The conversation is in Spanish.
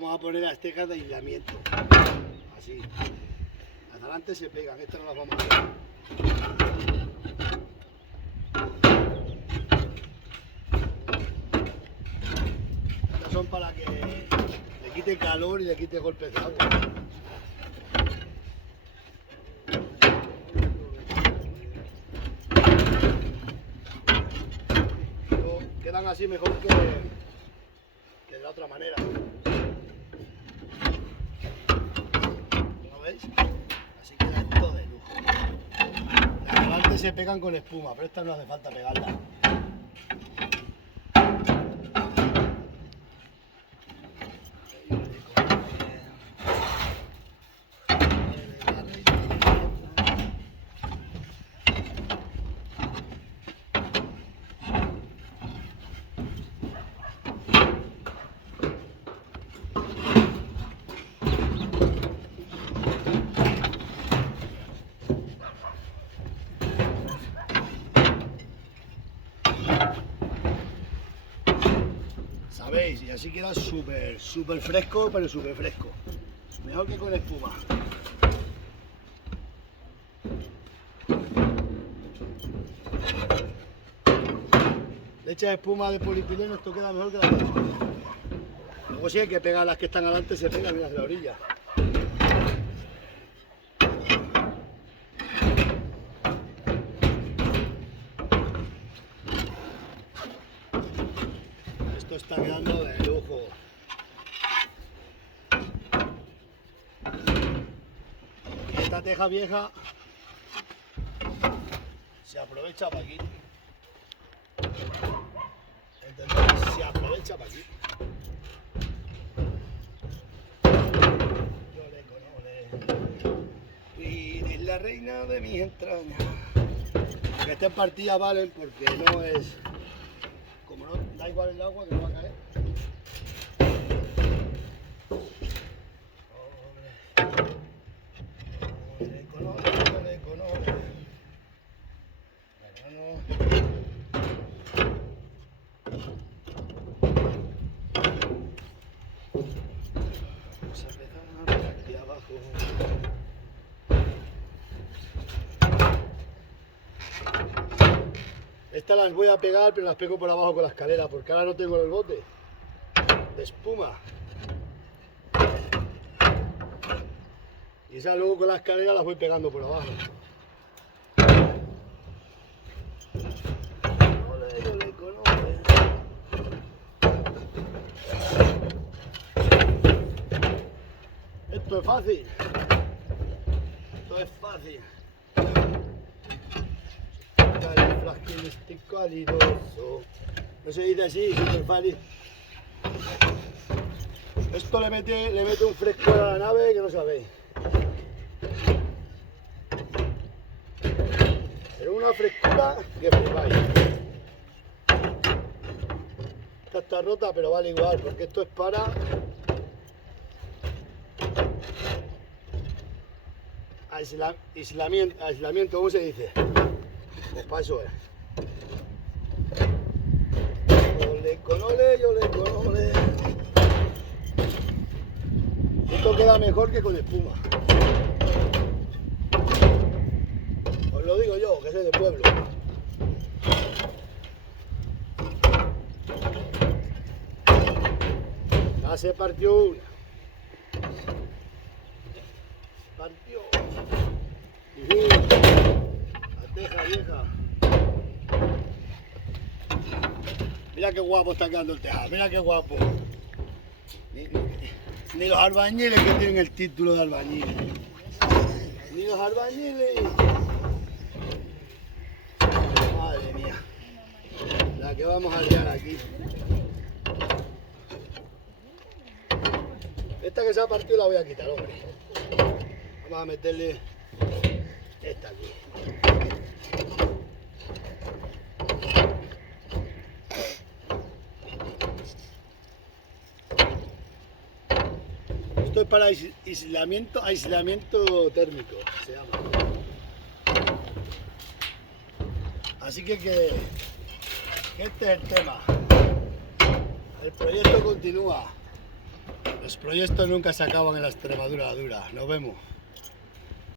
Vamos a poner las tejas de aislamiento. Así. Las de adelante se pegan, estas no las vamos a hacer. Estas son para que le quite calor y le quite golpes de agua. Pero quedan así mejor que de la otra manera. ¿Lo veis? Así queda esto de lujo. Las de adelante se pegan con espuma, pero estas no hace falta pegarlas. ¿Sabéis? Y así queda súper fresco, pero súper fresco. Mejor que con espuma. Le echas espuma de polietileno, esto queda mejor que la otra. Luego sí hay que pegar las que están adelante, se pegan y las de la orilla. Esto está quedando de lujo. Esta teja vieja se aprovecha para aquí. ¿Entendéis? Se aprovecha para aquí. Y es la reina de mis entrañas. Que estén partidas valen porque no es... Como no da igual el agua que no va a caer. Vamos a pegar aquí abajo. Estas las voy a pegar, pero las pego por abajo con la escalera, porque ahora no tengo el bote de espuma. Y esas luego con la escalera las voy pegando por abajo. Esto es fácil. Esto es fácil. Calidoso. No se dice así, súper fácil. Esto le mete un fresco a la nave que no sabéis. Pero una frescura que flipáis. Esta está rota, pero vale igual, porque esto es para aislamiento, ¿cómo se dice? Pues para eso es. Ole con ole, ole con ole. Esto queda mejor que con espuma. Os lo digo yo, que soy de pueblo. Ya se partió una. Se partió. Y la teja vieja. Mira qué guapo está quedando el tejado, mira qué guapo. Ni los albañiles que tienen el título de albañiles. Ni los albañiles. Madre mía. La que vamos a liar aquí. Esta que se ha partido la voy a quitar, hombre. Vamos a meterle esta aquí. Esto es para aislamiento térmico, se llama. Así que este es el tema. El proyecto continúa. Los proyectos nunca se acaban en la Extremadura dura. Nos vemos.